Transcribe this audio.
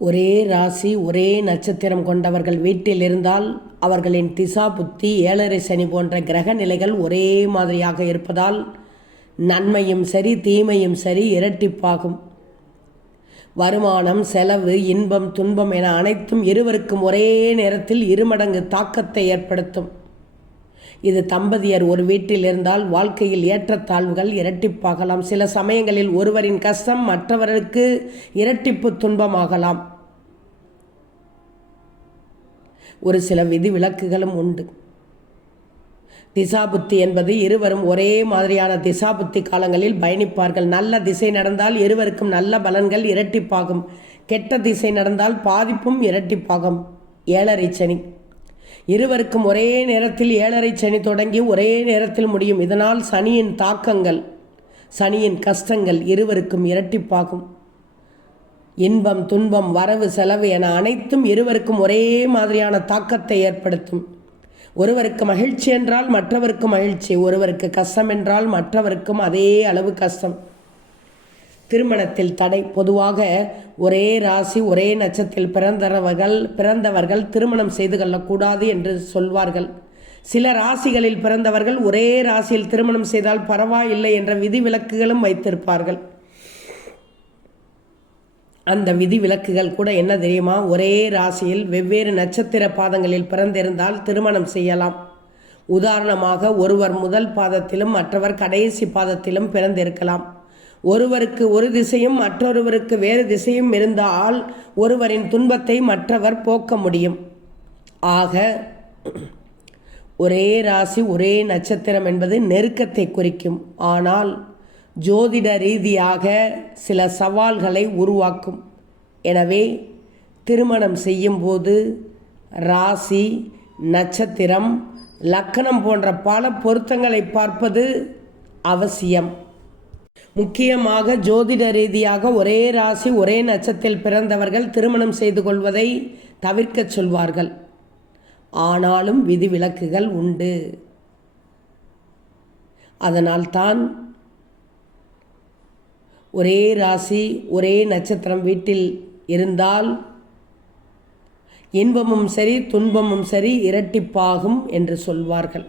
ஒரே ராசி ஒரே நட்சத்திரம் கொண்டவர்கள் வீட்டில் இருந்தால் அவர்களின் திசா புத்தி ஏழரை சனி போன்ற கிரக நிலைகள் ஒரே மாதிரியாக இருப்பதால் நன்மையும் சரி தீமையும் சரி இரட்டிப்பாகும். வருமானம் செலவு இன்பம் துன்பம் என அனைத்தும் இருவருக்கும் ஒரே நேரத்தில் இருமடங்கு தாக்கத்தை ஏற்படுத்தும். இது தம்பதியர் ஒரு வீட்டில் இருந்தால் வாழ்க்கையில் ஏற்றத்தாழ்வுகள் இரட்டிப்பாகலாம். சில சமயங்களில் ஒருவரின் கஷ்டம் மற்றவருக்கு இரட்டிப்பு துன்பமாகலாம். ஒரு சில விதி விலக்குகளும் உண்டு. திசாபுத்தி என்பது இருவரும் ஒரே மாதிரியான திசாபுத்தி காலங்களில் பயணிப்பார்கள். நல்ல திசை நடந்தால் இருவருக்கும் நல்ல பலன்கள் இரட்டிப்பாகும். கெட்ட திசை நடந்தால் பாதிப்பும் இரட்டிப்பாகும். ஏழரை சனி. இருவருக்கும் ஒரே நேரத்தில் ஏழரை சனி தொடங்கி ஒரே நேரத்தில் முடியும். இதனால் சனியின் தாக்கங்கள் சனியின் கஷ்டங்கள் இருவருக்கும் இரட்டிப்பாகும். இன்பம் துன்பம் வரவு செலவு என அனைத்தும் இருவருக்கும் ஒரே மாதிரியான தாக்கத்தை ஏற்படுத்தும். ஒருவருக்கு மகிழ்ச்சி என்றால் மற்றவருக்கு மகிழ்ச்சி ஒருவருக்கு கஷ்டம் என்றால் மற்றவருக்கும் அதே அளவு கஷ்டம். திருமணத்தில் தடை. பொதுவாக ஒரே ராசி ஒரே நட்சத்திரத்தில் பிறந்தவர்கள் பிறந்தவர்கள் திருமணம் செய்து கொள்ளக்கூடாது என்று சொல்வார்கள். சில ராசிகளில் பிறந்தவர்கள் ஒரே ராசியில் திருமணம் செய்தால் பரவாயில்லை என்ற விதிவிலக்குகளும் வைத்திருப்பார்கள். அந்த விதிவிலக்குகள் கூட என்ன தெரியுமா? ஒரே ராசியில் வெவ்வேறு நட்சத்திர பாதங்களில் பிறந்திருந்தால் திருமணம் செய்யலாம். உதாரணமாக ஒருவர் முதல் பாதத்திலும் மற்றவர் கடைசி பாதத்திலும் பிறந்திருக்கலாம். ஒருவருக்கு ஒரு திசையும் மற்றொருவருக்கு வேறு திசையும் இருந்தால் ஒருவரின் துன்பத்தை மற்றவர் போக்க முடியும். ஆக ஒரே ராசி ஒரே நட்சத்திரம் என்பது நெருக்கத்தை குறிக்கும். ஆனால் ஜோதிட ரீதியாக சில சவால்களை உருவாக்கும். எனவே திருமணம் செய்யும்போது ராசி நட்சத்திரம் லக்கணம் போன்ற பல பொருத்தங்களை பார்ப்பது அவசியம். முக்கியமாக ஜோதிட ரீதியாக ஒரே ராசி ஒரே நட்சத்திரத்தில் பிறந்தவர்கள் திருமணம் செய்து கொள்வதை தவிர்க்கச் சொல்வார்கள். ஆனாலும் விதிவிலக்குகள் உண்டு. அதனால்தான் ஒரே ராசி ஒரே நட்சத்திரம் வீட்டில் இருந்தால் இன்பமும் சரி துன்பமும் சரி இரட்டிப்பாகும் என்று சொல்வார்கள்.